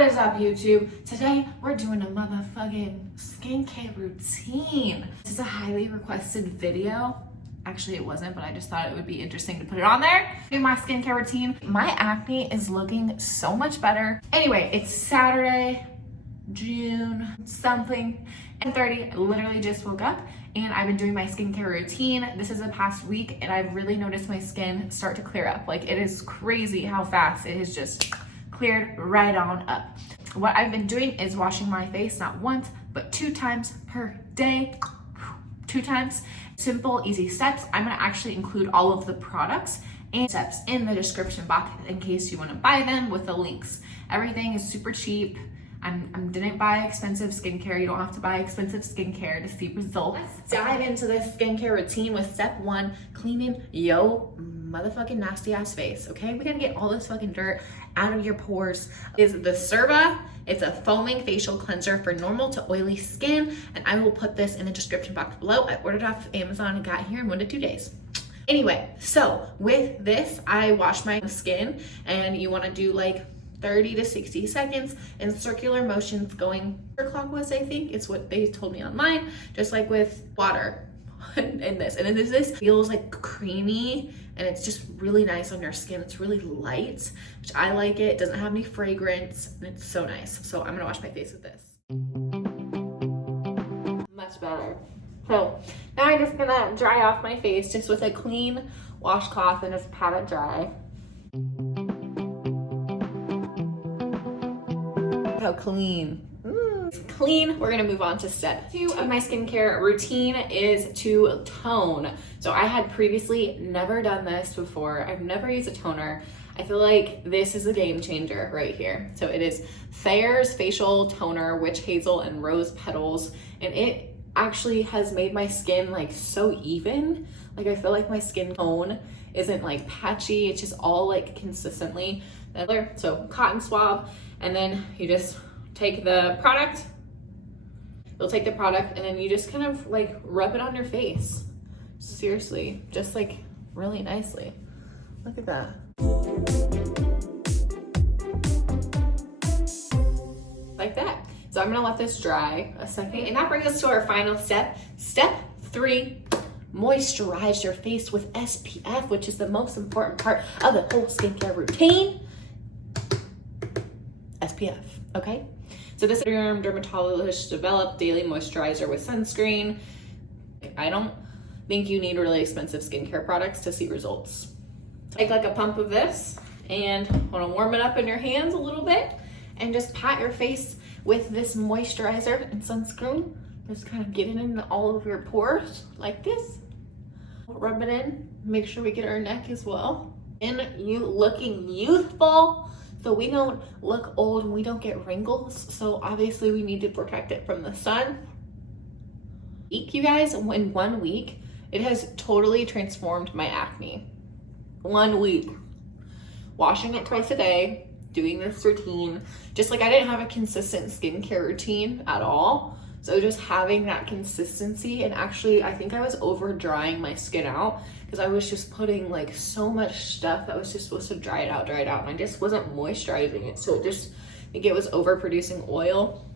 What is up, YouTube? Today we're doing a motherfucking skincare routine. This is a highly requested video. Actually, it wasn't, but I just thought it would be interesting to put it on there. Do my skincare routine. My acne is looking so much better. Anyway, it's Saturday, June something, 10:30. I literally just woke up and I've been doing my skincare routine. This is the past week and I've really noticed my skin start to clear up. Like, it is crazy how fast it has just cleared right on up. What I've been doing is washing my face not once, but 2 times per day. 2 times. Simple, easy steps. I'm gonna actually include all of the products and steps in the description box in case you wanna buy them with the links. Everything is super cheap. I didn't buy expensive skincare. You don't have to buy expensive skincare to see results. Let's dive into this skincare routine with step 1, cleaning yo motherfucking nasty ass face, okay? We gotta get all this fucking dirt out of your pores. Is the CeraVe. It's a foaming facial cleanser for normal to oily skin, and I will put this in the description box below. I ordered off Amazon and got here in 1 to 2 days. Anyway, so with this, I wash my skin, and you wanna do like 30 to 60 seconds in circular motions going clockwise, I think. It's what they told me online, just like with water in this. And this feels like creamy and it's just really nice on your skin. It's really light, which I like it. It doesn't have any fragrance and it's so nice. So I'm gonna wash my face with this. Much better. So now I'm just gonna dry off my face just with a clean washcloth and just pat it dry. How clean. It's clean. We're gonna move on to step 2 of my skincare routine is to tone. So I had previously never done this before. I've never used a toner. I feel like this is a game changer right here. So it is Thayers facial toner, witch hazel and rose petals, and it actually has made my skin like so even. Like, I feel like my skin tone isn't like patchy. It's just all like consistently there. So cotton swab, and then you just take the product. You'll take the product and then you just kind of like rub it on your face. Seriously, just like really nicely. Look at that. Like that. So I'm gonna let this dry a second, and that brings us to our final step. Step 3, moisturize your face with SPF, which is the most important part of the whole skincare routine. SPF, okay? So this dermatologist developed daily moisturizer with sunscreen. I don't think you need really expensive skincare products to see results. Take like a pump of this and want to warm it up in your hands a little bit and just pat your face with this moisturizer and sunscreen. Just kind of get it in all of your pores like this. Rub it in, make sure we get our neck as well. And you looking youthful. So we don't look old and we don't get wrinkles. So obviously we need to protect it from the sun. You guys, in 1 week, it has totally transformed my acne. 1 week. Washing it twice a day, doing this routine. Just like I didn't have a consistent skincare routine at all. So just having that consistency, and actually I think I was over drying my skin out because I was just putting like so much stuff that was just supposed to dry it out, and I just wasn't moisturizing it. So it just, I think it was overproducing oil.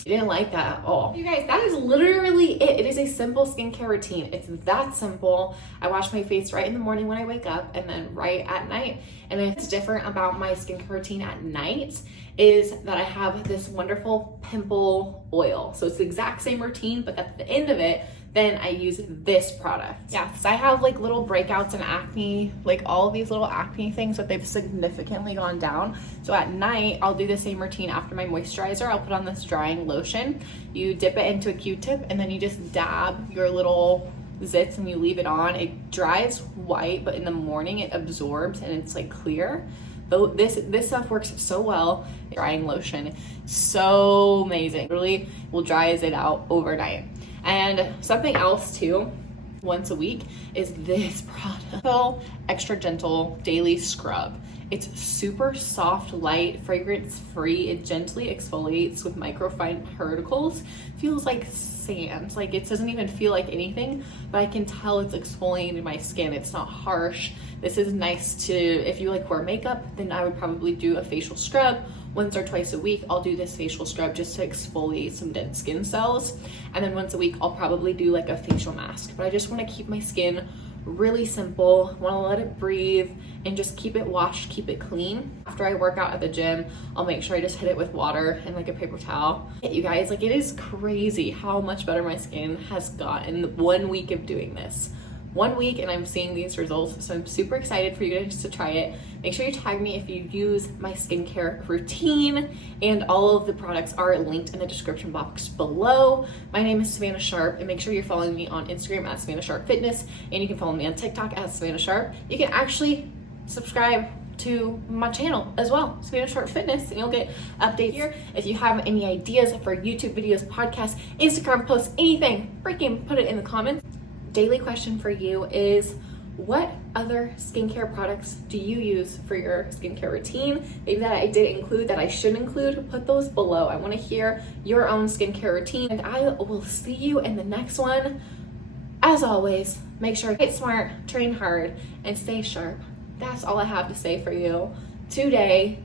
I didn't like that at all. You guys, that is literally it. It is a simple skincare routine. It's that simple. I wash my face right in the morning when I wake up and then right at night. And it's different about my skincare routine at night is that I have this wonderful pimple oil. So it's the exact same routine, but at the end of it, then I use this product. Yeah, because I have like little breakouts and acne, like all of these little acne things, but they've significantly gone down. So at night, I'll do the same routine after my moisturizer. I'll put on this drying lotion. You dip it into a Q-tip and then you just dab your little zits and you leave it on. It dries white, but in the morning it absorbs and it's like clear. But this stuff works so well. Drying lotion, so amazing. Really will dries it out overnight. And something else too, once a week, is this product. So extra gentle daily scrub. It's super soft, light, fragrance free. It gently exfoliates with microfine particles. Feels like sand. Like, it doesn't even feel like anything, but I can tell it's exfoliating my skin. It's not harsh. This is nice to, if you like wear makeup, then I would probably do a facial scrub once or twice a week, I'll do this facial scrub just to exfoliate some dead skin cells. And then once a week, I'll probably do like a facial mask. But I just want to keep my skin really simple, want to let it breathe and just keep it washed, keep it clean. After I work out at the gym, I'll make sure I just hit it with water and like a paper towel. You guys, like, it is crazy how much better my skin has gotten 1 week of doing this. 1 week and I'm seeing these results, so I'm super excited for you guys to try it. Make sure you tag me if you use my skincare routine, and all of the products are linked in the description box below. My name is Savannah Sharp, and make sure you're following me on Instagram at Savannah Sharp Fitness, and you can follow me on TikTok at Savannah Sharp. You can actually subscribe to my channel as well, Savannah Sharp Fitness, and you'll get updates here. If you have any ideas for YouTube videos, podcasts, Instagram posts, anything, freaking put it in the comments. Daily question for you is, what other skincare products do you use for your skincare routine? Maybe that I didn't include, that I should include, put those below. I want to hear your own skincare routine, and I will see you in the next one. As always, make sure to get smart, train hard, and stay sharp. That's all I have to say for you today.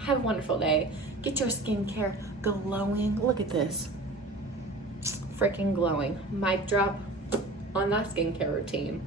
Have a wonderful day. Get your skincare glowing. Look at this. Freaking glowing. Mic drop on that skincare routine.